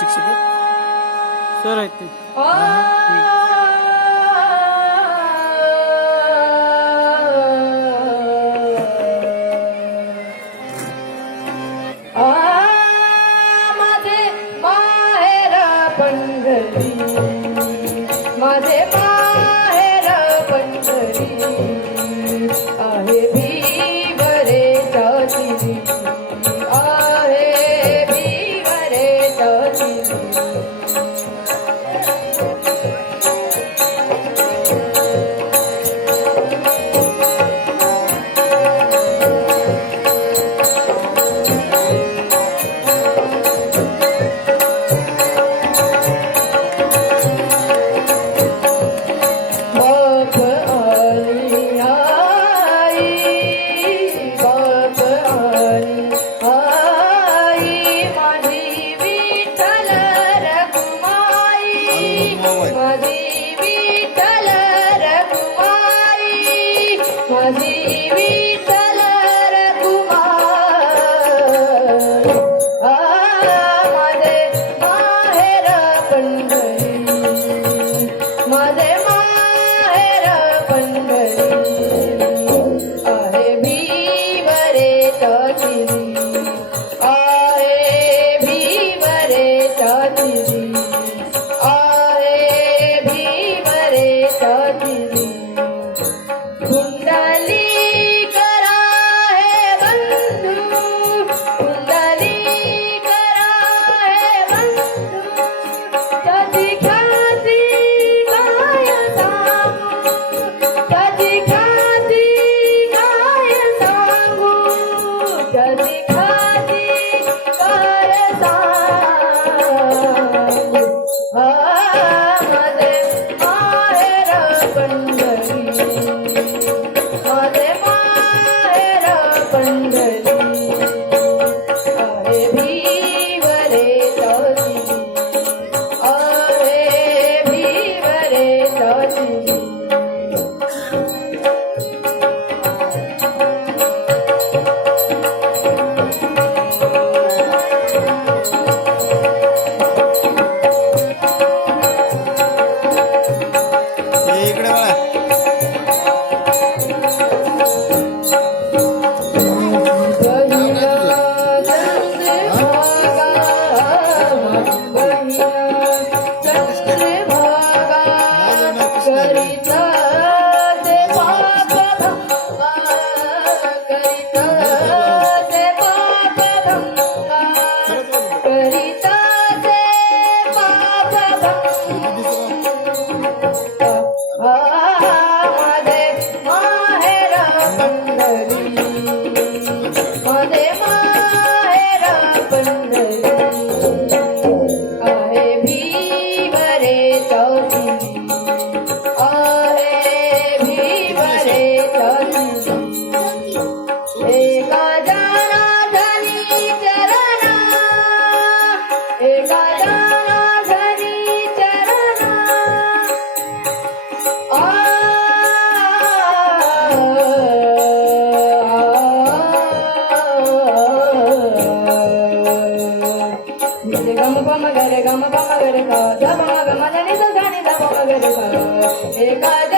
Six sir ಆಯ್ತು Thank. करीता గమ గమ గరి గమ గమ గమ గని గని గమ గరి గ